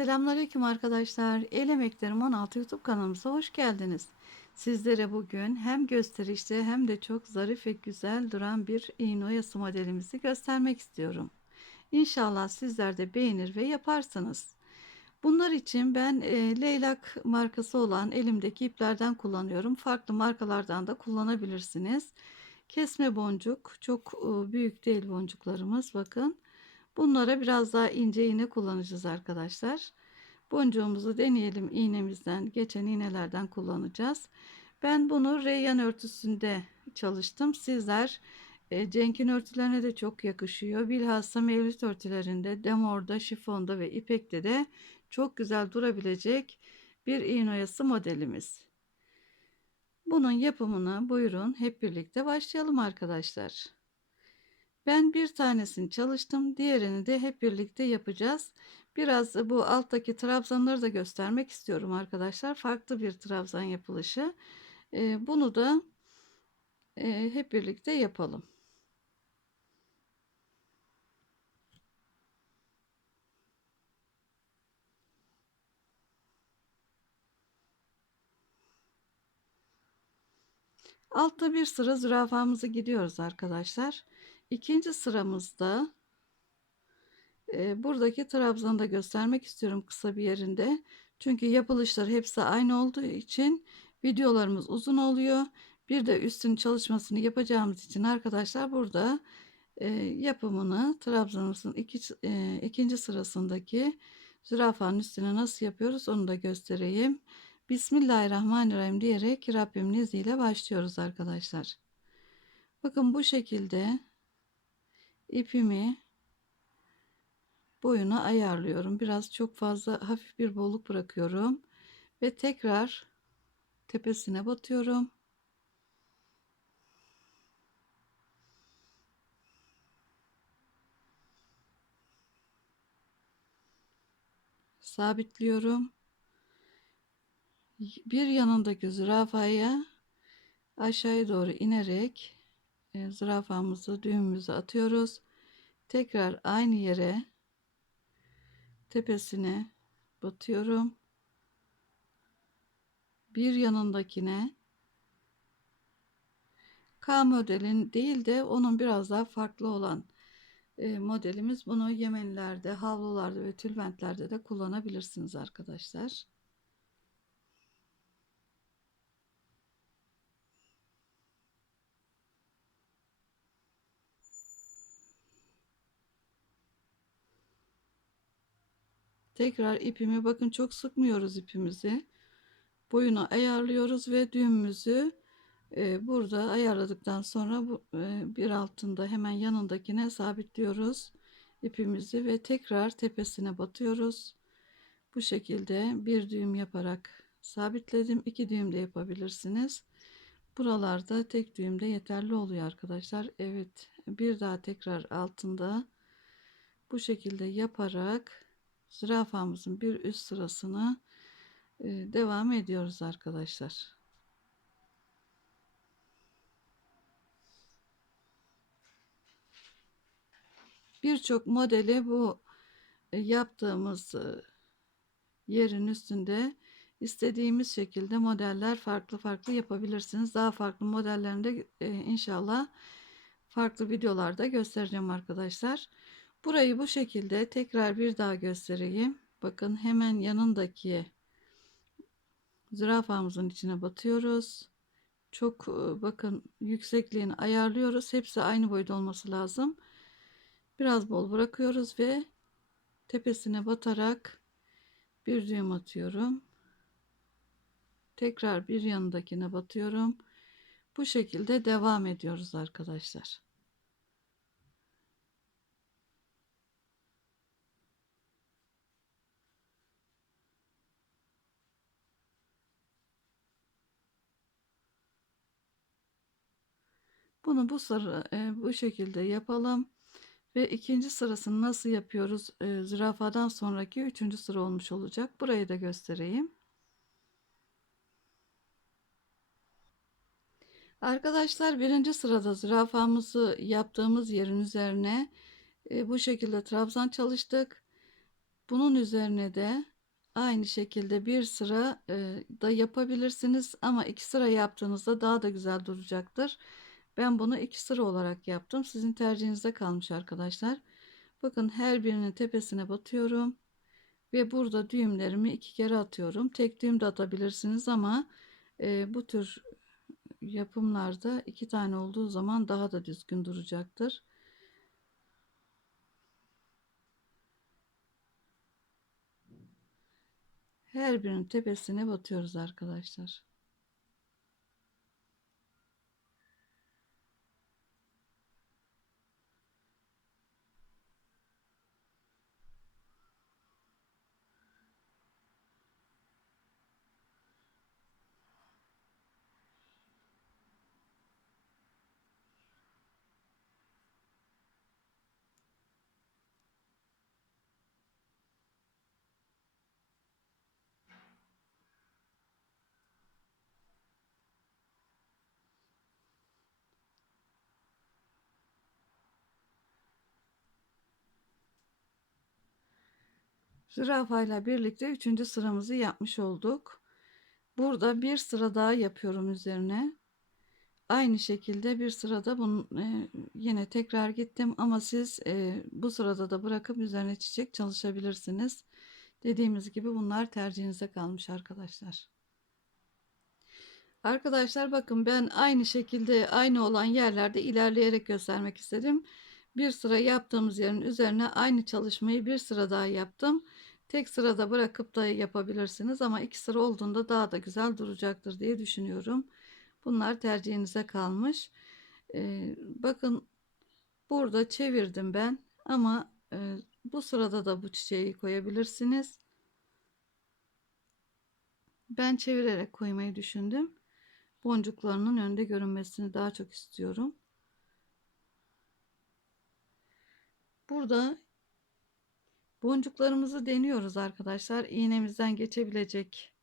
Selamünaleyküm arkadaşlar. El Emeklerim 16 YouTube kanalımıza hoş geldiniz. Sizlere bugün hem gösterişli hem de çok zarif ve güzel duran bir iğne oyası modelimizi göstermek istiyorum. İnşallah sizler de beğenir ve yaparsınız. Bunlar için ben e, leylak markası olan elimdeki iplerden kullanıyorum. Farklı markalardan da kullanabilirsiniz. Kesme boncuk çok e, büyük değil boncuklarımız bakın. Bunlara biraz daha ince iğne kullanacağız arkadaşlar. Boncuğumuzu deneyelim iğnemizden geçen iğnelerden kullanacağız. Ben bunu reyyan örtüsünde çalıştım. Sizler e, Cenk'in örtülerine de çok yakışıyor. Bilhassa mevlüt örtülerinde, demorda, şifonda ve ipekte de çok güzel durabilecek bir iğne oyası modelimiz. Bunun yapımına buyurun hep birlikte başlayalım arkadaşlar. Ben bir tanesini çalıştım. Diğerini de hep birlikte yapacağız. Biraz bu alttaki trabzanları da göstermek istiyorum arkadaşlar. Farklı bir trabzan yapılışı. Bunu da hep birlikte yapalım. Altta bir sıra zürafamızı gidiyoruz arkadaşlar. İkinci sıramızda e, buradaki trabzanı da göstermek istiyorum kısa bir yerinde. Çünkü yapılışları hepsi aynı olduğu için videolarımız uzun oluyor. Bir de üstün çalışmasını yapacağımız için arkadaşlar burada e, yapımını trabzanımızın iki, e, ikinci sırasındaki zürafanın üstüne nasıl yapıyoruz onu da göstereyim. Bismillahirrahmanirrahim diyerek Rabbimin izniyle başlıyoruz arkadaşlar. Bakın bu şekilde ipimi boyuna ayarlıyorum. Biraz çok fazla hafif bir bolluk bırakıyorum ve tekrar tepesine batıyorum. Sabitliyorum. Bir yanındaki zürafaya aşağıya doğru inerek e, düğümümüzü atıyoruz. Tekrar aynı yere tepesine batıyorum. Bir yanındakine K modelin değil de onun biraz daha farklı olan e, modelimiz. Bunu Yemenlerde, havlularda ve tülbentlerde de kullanabilirsiniz arkadaşlar. Tekrar ipimi bakın çok sıkmıyoruz ipimizi. Boyunu ayarlıyoruz ve düğümümüzü e, burada ayarladıktan sonra bu, e, bir altında hemen yanındakine sabitliyoruz ipimizi ve tekrar tepesine batıyoruz. Bu şekilde bir düğüm yaparak sabitledim. İki düğüm de yapabilirsiniz. Buralarda tek düğüm de yeterli oluyor arkadaşlar. Evet bir daha tekrar altında bu şekilde yaparak zürafamızın bir üst sırasını e, devam ediyoruz arkadaşlar. Birçok modeli bu e, yaptığımız e, yerin üstünde istediğimiz şekilde modeller farklı farklı yapabilirsiniz. Daha farklı modellerinde inşallah farklı videolarda göstereceğim arkadaşlar. Burayı bu şekilde tekrar bir daha göstereyim. Bakın hemen yanındaki zürafamızın içine batıyoruz. Çok e, bakın yüksekliğini ayarlıyoruz. Hepsi aynı boyda olması lazım. Biraz bol bırakıyoruz ve tepesine batarak bir düğüm atıyorum. Tekrar bir yanındakine batıyorum. Bu şekilde devam ediyoruz arkadaşlar. Bunu bu sıra e, bu şekilde yapalım. Ve ikinci sırasını nasıl yapıyoruz? E, zürafadan sonraki üçüncü sıra olmuş olacak. Burayı da göstereyim. Arkadaşlar birinci sırada zürafamızı yaptığımız yerin üzerine e, bu şekilde trabzan çalıştık. Bunun üzerine de Aynı şekilde bir sıra e, da yapabilirsiniz ama iki sıra yaptığınızda daha da güzel duracaktır. Ben bunu iki sıra olarak yaptım. Sizin tercihinize kalmış arkadaşlar. Bakın her birinin tepesine batıyorum. Ve burada düğümlerimi iki kere atıyorum. Tek düğüm de atabilirsiniz ama e, bu tür yapımlarda iki tane olduğu zaman daha da düzgün duracaktır. Her birinin tepesine batıyoruz arkadaşlar. Zürafayla birlikte üçüncü sıramızı yapmış olduk. Burada bir sıra daha yapıyorum üzerine. Aynı şekilde bir sırada bunu e, yine tekrar gittim ama siz e, bu sırada da bırakıp üzerine çiçek çalışabilirsiniz. Dediğimiz gibi bunlar tercihinize kalmış arkadaşlar. Arkadaşlar bakın ben aynı şekilde aynı olan yerlerde ilerleyerek göstermek istedim. Bir sıra yaptığımız yerin üzerine aynı çalışmayı bir sıra daha yaptım. Tek sırada bırakıp da yapabilirsiniz ama iki sıra olduğunda daha da güzel duracaktır diye düşünüyorum. Bunlar tercihinize kalmış. Ee, bakın burada çevirdim ben ama e, bu sırada da bu çiçeği koyabilirsiniz. Ben çevirerek koymayı düşündüm. Boncuklarının önde görünmesini daha çok istiyorum. Burada boncuklarımızı deniyoruz arkadaşlar. İğnemizden geçebilecek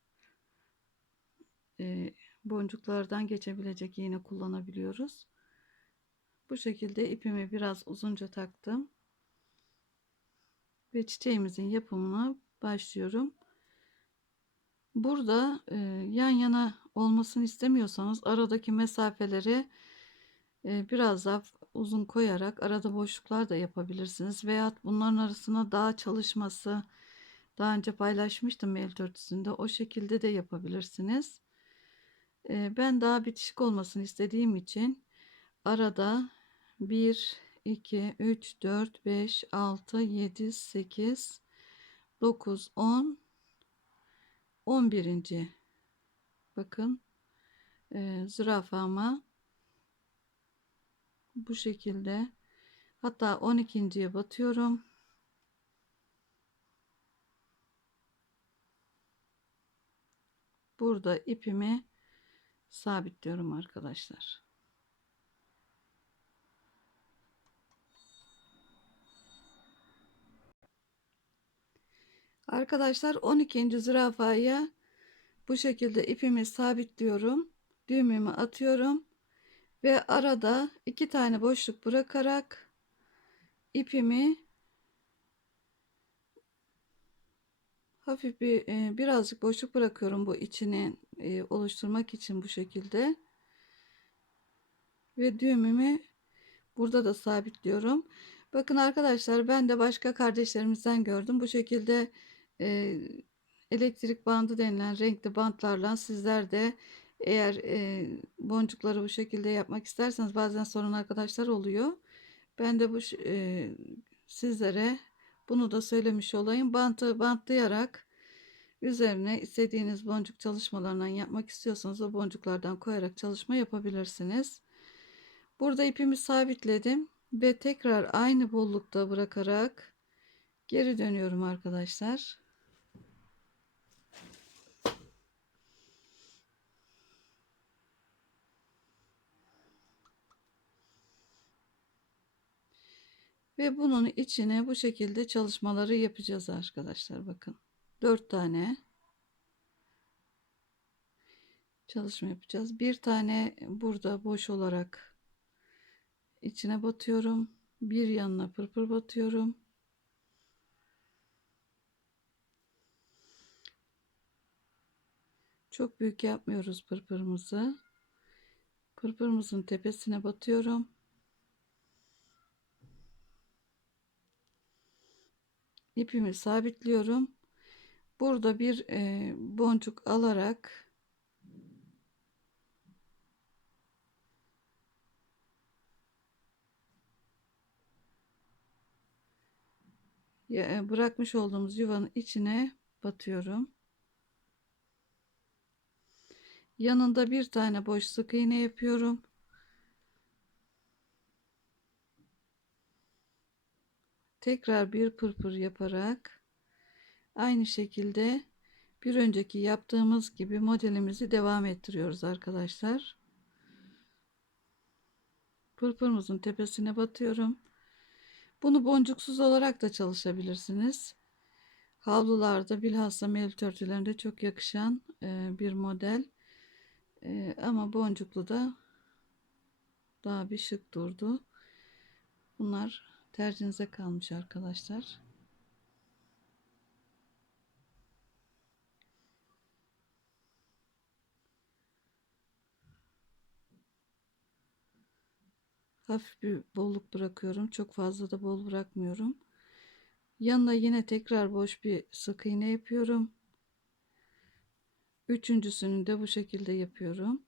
e, boncuklardan geçebilecek iğne kullanabiliyoruz. Bu şekilde ipimi biraz uzunca taktım. Ve çiçeğimizin yapımına başlıyorum. Burada e, yan yana olmasını istemiyorsanız aradaki mesafeleri e, biraz daha uzun koyarak arada boşluklar da yapabilirsiniz. Veya bunların arasına daha çalışması daha önce paylaşmıştım el örtüsünde. O şekilde de yapabilirsiniz. Ben daha bitişik olmasını istediğim için arada 1, 2, 3, 4, 5, 6, 7, 8, 9, 10, 11. Bakın e, zürafama bu şekilde hatta 12.ye batıyorum. Burada ipimi sabitliyorum arkadaşlar. Arkadaşlar 12. zürafaya bu şekilde ipimi sabitliyorum. Düğümümü atıyorum ve arada iki tane boşluk bırakarak ipimi hafif bir e, birazcık boşluk bırakıyorum bu içini e, oluşturmak için bu şekilde ve düğümümü burada da sabitliyorum. Bakın arkadaşlar ben de başka kardeşlerimizden gördüm. Bu şekilde e, elektrik bandı denilen renkli bantlarla sizler de eğer e, boncukları bu şekilde yapmak isterseniz bazen sorun arkadaşlar oluyor. Ben de bu e, sizlere bunu da söylemiş olayım. Bantı bantlayarak üzerine istediğiniz boncuk çalışmalarından yapmak istiyorsanız o boncuklardan koyarak çalışma yapabilirsiniz. Burada ipimi sabitledim ve tekrar aynı bollukta bırakarak geri dönüyorum arkadaşlar. Ve bunun içine bu şekilde çalışmaları yapacağız arkadaşlar. Bakın. 4 tane çalışma yapacağız. Bir tane burada boş olarak içine batıyorum. Bir yanına pırpır batıyorum. Çok büyük yapmıyoruz pırpırımızı. Pırpırımızın tepesine batıyorum. İpimi sabitliyorum. Burada bir e, boncuk alarak e, bırakmış olduğumuz yuvanın içine batıyorum. Yanında bir tane boş sık iğne yapıyorum. Tekrar bir pırpır yaparak aynı şekilde bir önceki yaptığımız gibi modelimizi devam ettiriyoruz arkadaşlar. Pırpırımızın tepesine batıyorum. Bunu boncuksuz olarak da çalışabilirsiniz. Havlularda bilhassa mevlüt örtülerinde çok yakışan bir model. Ee, ama boncuklu da daha bir şık durdu. Bunlar tercihinize kalmış arkadaşlar. Hafif bir bolluk bırakıyorum. Çok fazla da bol bırakmıyorum. Yanına yine tekrar boş bir sık iğne yapıyorum. Üçüncüsünü de bu şekilde yapıyorum.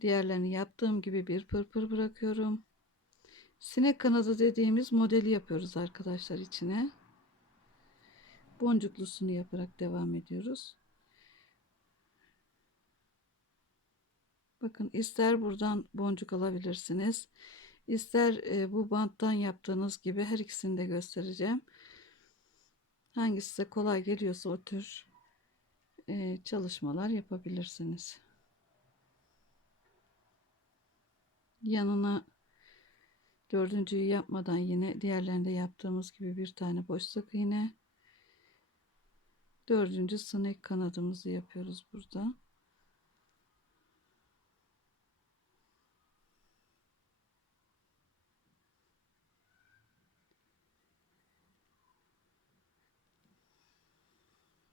Diğerlerini yaptığım gibi bir pırpır bırakıyorum. Sinek kanadı dediğimiz modeli yapıyoruz arkadaşlar içine. Boncuklusunu yaparak devam ediyoruz. Bakın ister buradan boncuk alabilirsiniz. İster e, bu banttan yaptığınız gibi her ikisini de göstereceğim. Hangisi size kolay geliyorsa o tür e, çalışmalar yapabilirsiniz. Yanına dördüncüyü yapmadan yine diğerlerinde yaptığımız gibi bir tane boş sık iğne dördüncü sınek kanadımızı yapıyoruz burada.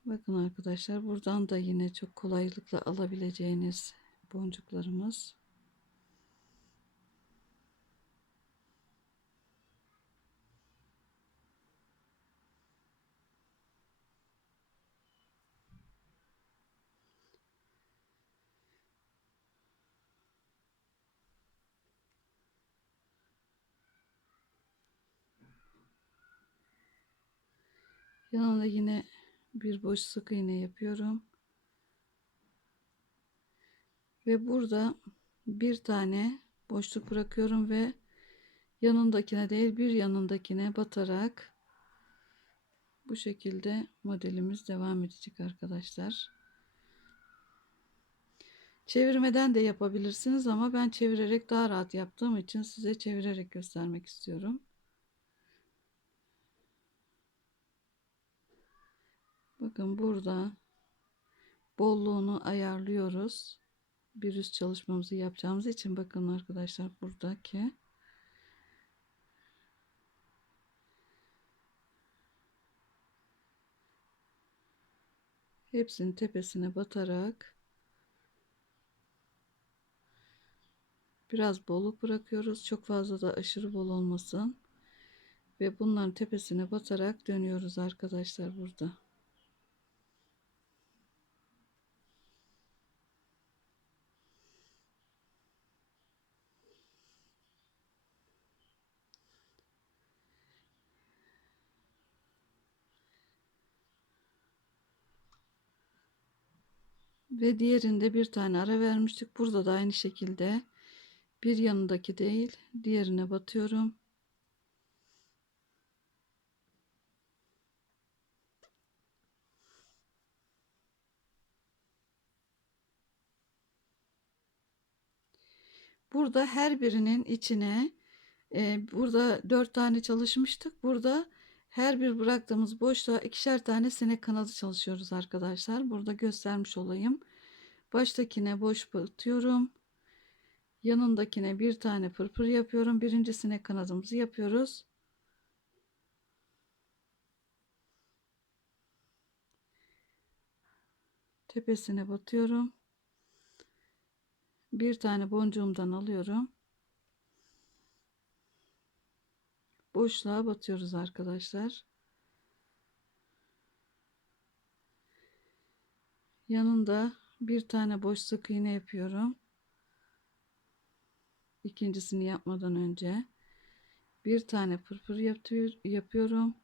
Bakın arkadaşlar buradan da yine çok kolaylıkla alabileceğiniz boncuklarımız. Yanında yine bir boş sık iğne yapıyorum. Ve burada bir tane boşluk bırakıyorum ve yanındakine değil bir yanındakine batarak bu şekilde modelimiz devam edecek arkadaşlar. Çevirmeden de yapabilirsiniz ama ben çevirerek daha rahat yaptığım için size çevirerek göstermek istiyorum. Bakın burada bolluğunu ayarlıyoruz. Bir üst çalışmamızı yapacağımız için bakın arkadaşlar buradaki hepsinin tepesine batarak biraz bolluk bırakıyoruz. Çok fazla da aşırı bol olmasın. Ve bunların tepesine batarak dönüyoruz arkadaşlar burada. Ve diğerinde bir tane ara vermiştik. Burada da aynı şekilde bir yanındaki değil diğerine batıyorum. Burada her birinin içine e, burada dört tane çalışmıştık. Burada her bir bıraktığımız boşluğa ikişer tane sinek kanadı çalışıyoruz arkadaşlar. Burada göstermiş olayım. Baştakine boş batıyorum. Yanındakine bir tane pırpır yapıyorum. Birincisine kanadımızı yapıyoruz. Tepesine batıyorum. Bir tane boncuğumdan alıyorum. Boşluğa batıyoruz arkadaşlar. Yanında bir tane boş sık iğne yapıyorum. İkincisini yapmadan önce bir tane pırpır yapıyor, yapıyorum.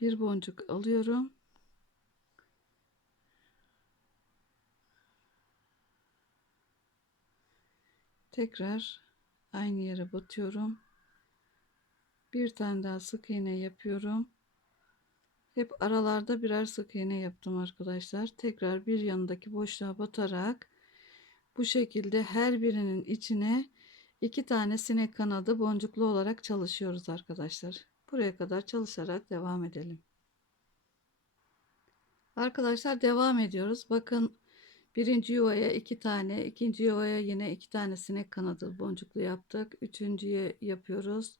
Bir boncuk alıyorum. Tekrar aynı yere batıyorum. Bir tane daha sık iğne yapıyorum. Hep aralarda birer sık iğne yaptım arkadaşlar. Tekrar bir yanındaki boşluğa batarak bu şekilde her birinin içine iki tane sinek kanadı boncuklu olarak çalışıyoruz arkadaşlar. Buraya kadar çalışarak devam edelim. Arkadaşlar devam ediyoruz. Bakın birinci yuvaya iki tane, ikinci yuvaya yine iki tane sinek kanadı boncuklu yaptık. Üçüncüye yapıyoruz.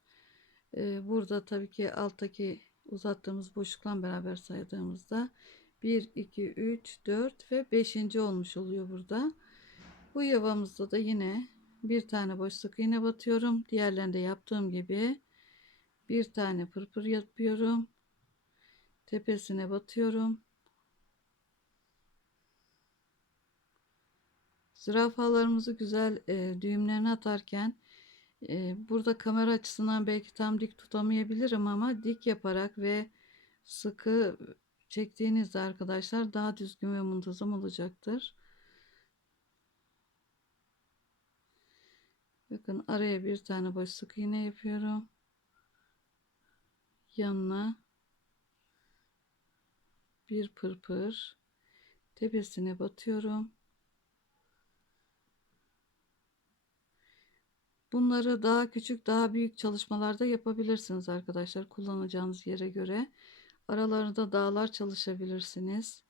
Ee, burada tabii ki alttaki uzattığımız boşlukla beraber saydığımızda 1, 2, 3, 4 ve 5. olmuş oluyor burada. Bu yuvamızda da yine bir tane boş sık iğne batıyorum. Diğerlerinde yaptığım gibi bir tane pırpır yapıyorum. Tepesine batıyorum. Zürafalarımızı güzel e, düğümlerini atarken e, burada kamera açısından belki tam dik tutamayabilirim ama dik yaparak ve sıkı çektiğinizde arkadaşlar daha düzgün ve muntazam olacaktır. Bakın araya bir tane boş sık iğne yapıyorum. Yanına bir pırpır tepesine batıyorum. Bunları daha küçük, daha büyük çalışmalarda yapabilirsiniz arkadaşlar. Kullanacağınız yere göre. Aralarında dağlar çalışabilirsiniz.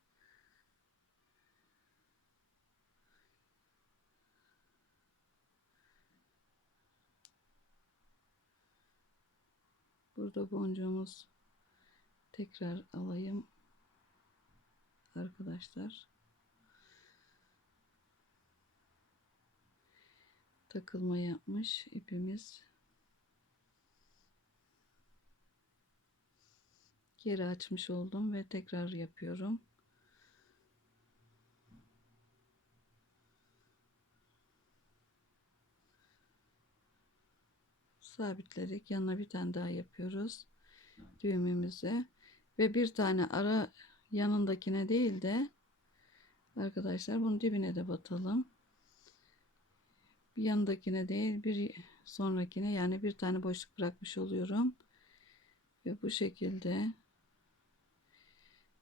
Burada boncuğumuz tekrar alayım arkadaşlar. Takılma yapmış ipimiz. Geri açmış oldum ve tekrar yapıyorum. Sabitledik. Yanına bir tane daha yapıyoruz. Düğümümüzü ve bir tane ara yanındakine değil de arkadaşlar bunun dibine de batalım bir yanındakine değil bir sonrakine yani bir tane boşluk bırakmış oluyorum. Ve bu şekilde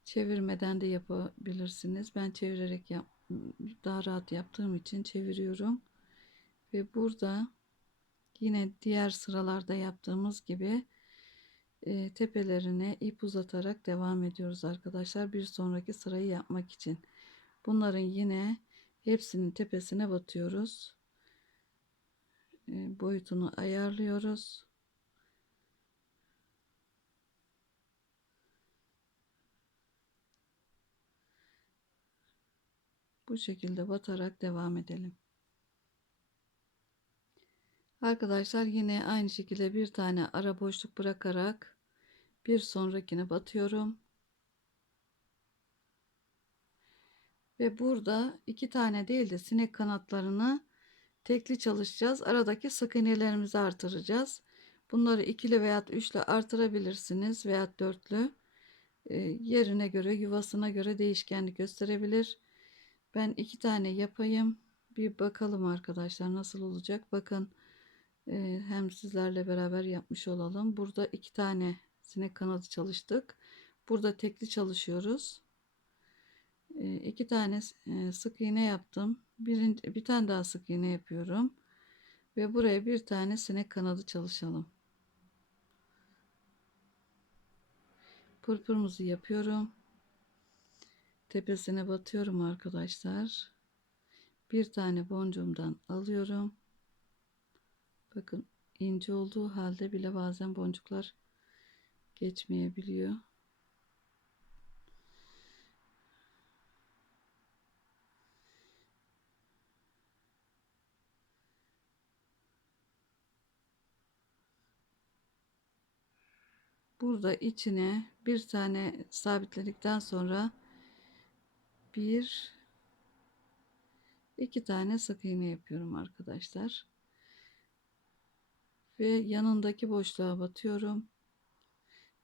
çevirmeden de yapabilirsiniz. Ben çevirerek yap, daha rahat yaptığım için çeviriyorum. Ve burada yine diğer sıralarda yaptığımız gibi e, tepelerine ip uzatarak devam ediyoruz arkadaşlar bir sonraki sırayı yapmak için. Bunların yine hepsinin tepesine batıyoruz boyutunu ayarlıyoruz. Bu şekilde batarak devam edelim. Arkadaşlar yine aynı şekilde bir tane ara boşluk bırakarak bir sonrakine batıyorum. Ve burada iki tane değil de sinek kanatlarını tekli çalışacağız. Aradaki sık iğnelerimizi artıracağız. Bunları ikili veya üçlü artırabilirsiniz veya dörtlü. E, yerine göre, yuvasına göre değişkenlik gösterebilir. Ben iki tane yapayım. Bir bakalım arkadaşlar nasıl olacak. Bakın e, hem sizlerle beraber yapmış olalım. Burada iki tane sinek kanadı çalıştık. Burada tekli çalışıyoruz. E, iki tane e, sık iğne yaptım bir, bir tane daha sık iğne yapıyorum ve buraya bir tane sinek kanadı çalışalım. Pırpırımızı yapıyorum. Tepesine batıyorum arkadaşlar. Bir tane boncuğumdan alıyorum. Bakın ince olduğu halde bile bazen boncuklar geçmeyebiliyor. Burada içine bir tane sabitledikten sonra bir iki tane sık iğne yapıyorum arkadaşlar. Ve yanındaki boşluğa batıyorum.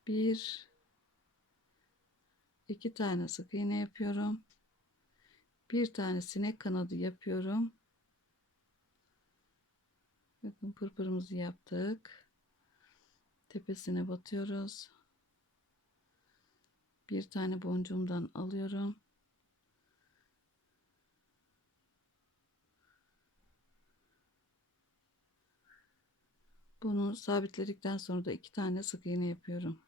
Bir iki tane sık iğne yapıyorum. Bir tane sinek kanadı yapıyorum. Bakın pırpırımızı yaptık. Tepesine batıyoruz. Bir tane boncuğumdan alıyorum. Bunu sabitledikten sonra da iki tane sık iğne yapıyorum.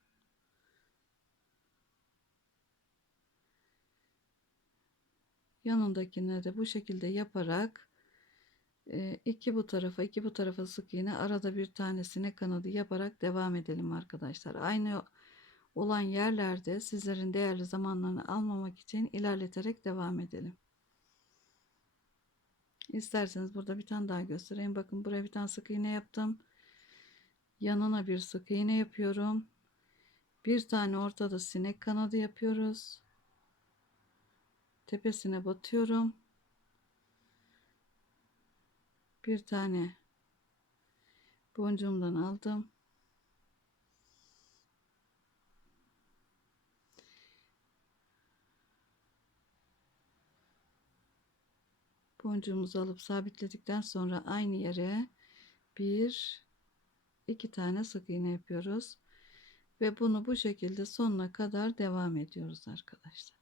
Yanındakine de bu şekilde yaparak e, iki bu tarafa iki bu tarafa sık iğne arada bir tanesine kanadı yaparak devam edelim arkadaşlar. Aynı olan yerlerde sizlerin değerli zamanlarını almamak için ilerleterek devam edelim. İsterseniz burada bir tane daha göstereyim. Bakın buraya bir tane sık iğne yaptım yanına bir sık iğne yapıyorum. Bir tane ortada sinek kanadı yapıyoruz. Tepesine batıyorum. Bir tane boncuğumdan aldım. Boncuğumuzu alıp sabitledikten sonra aynı yere bir iki tane sık iğne yapıyoruz ve bunu bu şekilde sonuna kadar devam ediyoruz arkadaşlar.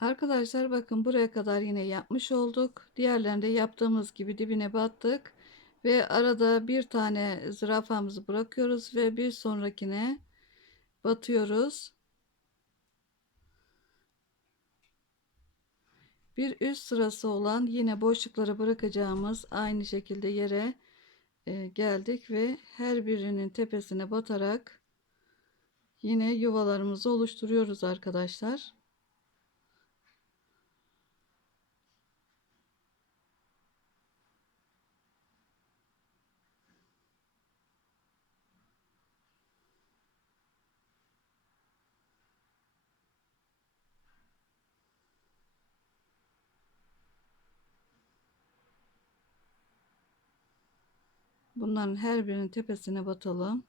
Arkadaşlar bakın buraya kadar yine yapmış olduk. Diğerlerinde yaptığımız gibi dibine battık ve arada bir tane zürafamızı bırakıyoruz ve bir sonrakine batıyoruz. bir üst sırası olan yine boşlukları bırakacağımız aynı şekilde yere e, geldik ve her birinin tepesine batarak yine yuvalarımızı oluşturuyoruz arkadaşlar. Bunların her birinin tepesine batalım.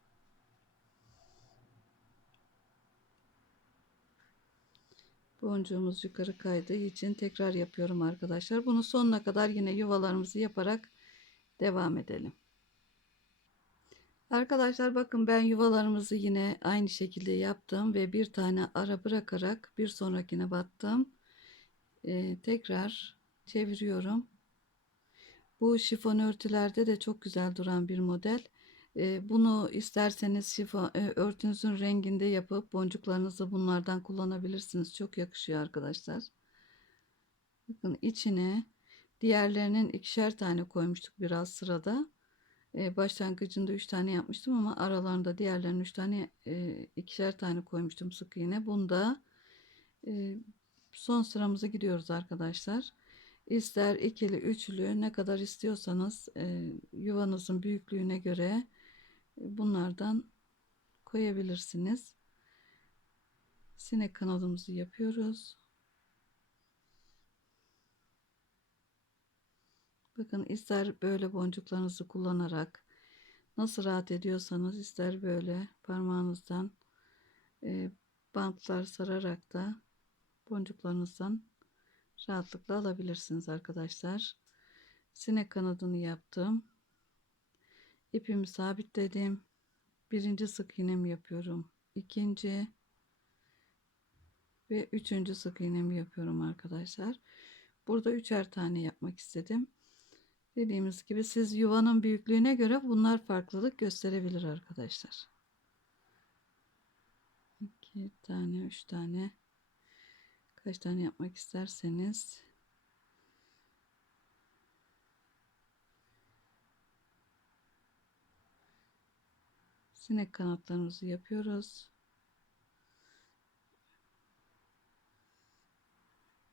Boncuğumuz yukarı kaydığı için tekrar yapıyorum arkadaşlar. Bunu sonuna kadar yine yuvalarımızı yaparak devam edelim. Arkadaşlar bakın ben yuvalarımızı yine aynı şekilde yaptım ve bir tane ara bırakarak bir sonrakine battım. Ee, tekrar çeviriyorum. Bu şifon örtülerde de çok güzel duran bir model. Bunu isterseniz şifon, e, örtünüzün renginde yapıp boncuklarınızı bunlardan kullanabilirsiniz. Çok yakışıyor arkadaşlar. Bakın içine diğerlerinin ikişer tane koymuştuk biraz sırada. Başlangıcında üç tane yapmıştım ama aralarında diğerlerinin üç tane ikişer tane koymuştum sık iğne. Bunda son sıramıza gidiyoruz arkadaşlar. İster ikili, üçlü ne kadar istiyorsanız e, yuvanızın büyüklüğüne göre e, bunlardan koyabilirsiniz. Sinek kanalımızı yapıyoruz. Bakın ister böyle boncuklarınızı kullanarak nasıl rahat ediyorsanız ister böyle parmağınızdan e, bantlar sararak da boncuklarınızdan rahatlıkla alabilirsiniz arkadaşlar. Sinek kanadını yaptım. İpimi sabitledim. Birinci sık iğnemi yapıyorum. İkinci ve üçüncü sık iğnemi yapıyorum arkadaşlar. Burada üçer tane yapmak istedim. Dediğimiz gibi siz yuvanın büyüklüğüne göre bunlar farklılık gösterebilir arkadaşlar. 2 tane, 3 tane Kaç tane yapmak isterseniz sinek kanatlarımızı yapıyoruz.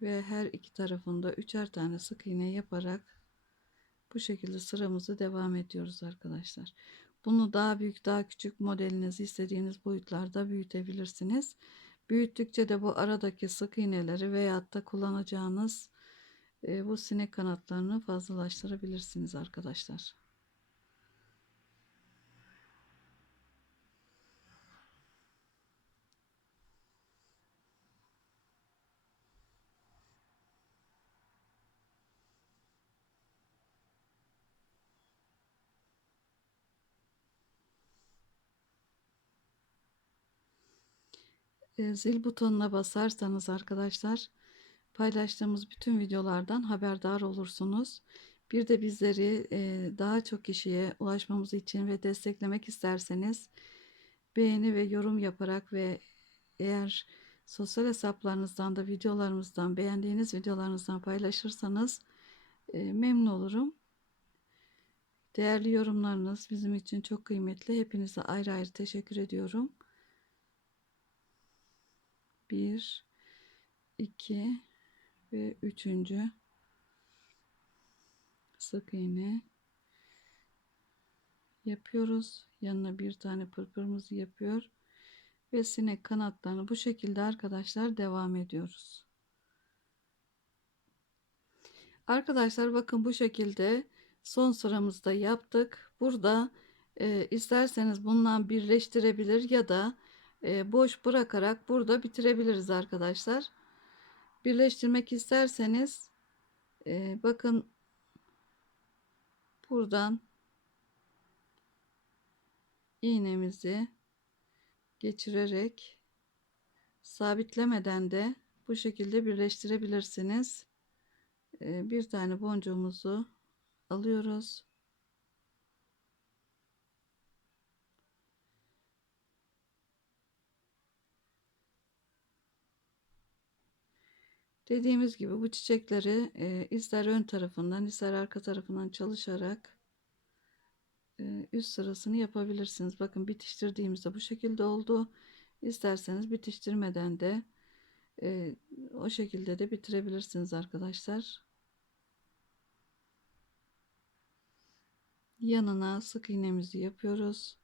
Ve her iki tarafında üçer tane sık iğne yaparak bu şekilde sıramızı devam ediyoruz arkadaşlar. Bunu daha büyük daha küçük modelinizi istediğiniz boyutlarda büyütebilirsiniz. Büyüttükçe de bu aradaki sık iğneleri veyahut da kullanacağınız bu sinek kanatlarını fazlalaştırabilirsiniz arkadaşlar. Zil butonuna basarsanız arkadaşlar paylaştığımız bütün videolardan haberdar olursunuz. Bir de bizleri daha çok kişiye ulaşmamız için ve desteklemek isterseniz beğeni ve yorum yaparak ve eğer sosyal hesaplarınızdan da videolarımızdan beğendiğiniz videolarınızdan paylaşırsanız memnun olurum. Değerli yorumlarınız bizim için çok kıymetli. Hepinize ayrı ayrı teşekkür ediyorum. 1 2 ve üçüncü sık iğne yapıyoruz. Yanına bir tane pırpırımızı yapıyor ve sinek kanatlarını bu şekilde arkadaşlar devam ediyoruz. Arkadaşlar bakın bu şekilde son sıramızda yaptık. Burada e, isterseniz bundan birleştirebilir ya da e, boş bırakarak burada bitirebiliriz arkadaşlar. Birleştirmek isterseniz e, bakın buradan iğnemizi geçirerek sabitlemeden de bu şekilde birleştirebilirsiniz. E, bir tane boncuğumuzu alıyoruz. Dediğimiz gibi bu çiçekleri e, ister ön tarafından ister arka tarafından çalışarak e, üst sırasını yapabilirsiniz. Bakın bitiştirdiğimizde bu şekilde oldu. İsterseniz bitiştirmeden de e, o şekilde de bitirebilirsiniz arkadaşlar. Yanına sık iğnemizi yapıyoruz.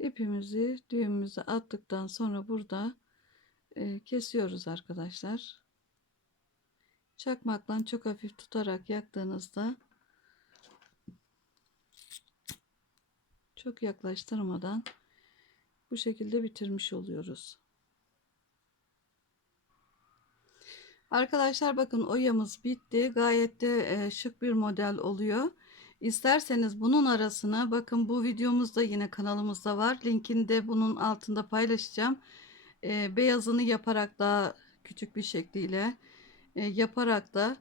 İpimizi düğümümüzü attıktan sonra burada e, kesiyoruz arkadaşlar. Çakmakla çok hafif tutarak yaktığınızda çok yaklaştırmadan bu şekilde bitirmiş oluyoruz. Arkadaşlar bakın oyamız bitti. Gayet de e, şık bir model oluyor. İsterseniz bunun arasına bakın bu videomuzda yine kanalımızda var. Linkini de bunun altında paylaşacağım. E, beyazını yaparak daha küçük bir şekliyle e, yaparak da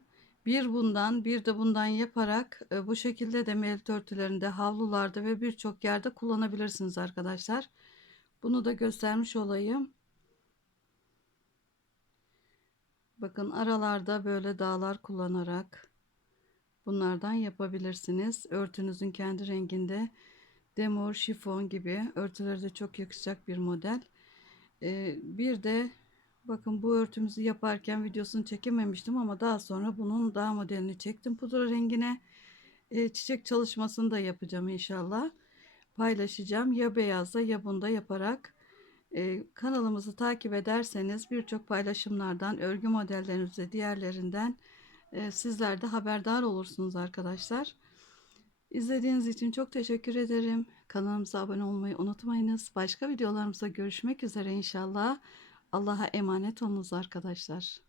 bir bundan bir de bundan yaparak e, bu şekilde de mevlüt örtülerinde havlularda ve birçok yerde kullanabilirsiniz arkadaşlar. Bunu da göstermiş olayım. Bakın aralarda böyle dağlar kullanarak Bunlardan yapabilirsiniz. Örtünüzün kendi renginde demor, şifon gibi örtülerde çok yakışacak bir model. Ee, bir de bakın bu örtümüzü yaparken videosunu çekememiştim ama daha sonra bunun daha modelini çektim. Pudra rengine e, çiçek çalışmasını da yapacağım inşallah. Paylaşacağım ya beyazda ya bunda yaparak. E, kanalımızı takip ederseniz birçok paylaşımlardan, örgü modellerimizde diğerlerinden e, sizler de haberdar olursunuz arkadaşlar. İzlediğiniz için çok teşekkür ederim. Kanalımıza abone olmayı unutmayınız. Başka videolarımızda görüşmek üzere inşallah. Allah'a emanet olunuz arkadaşlar.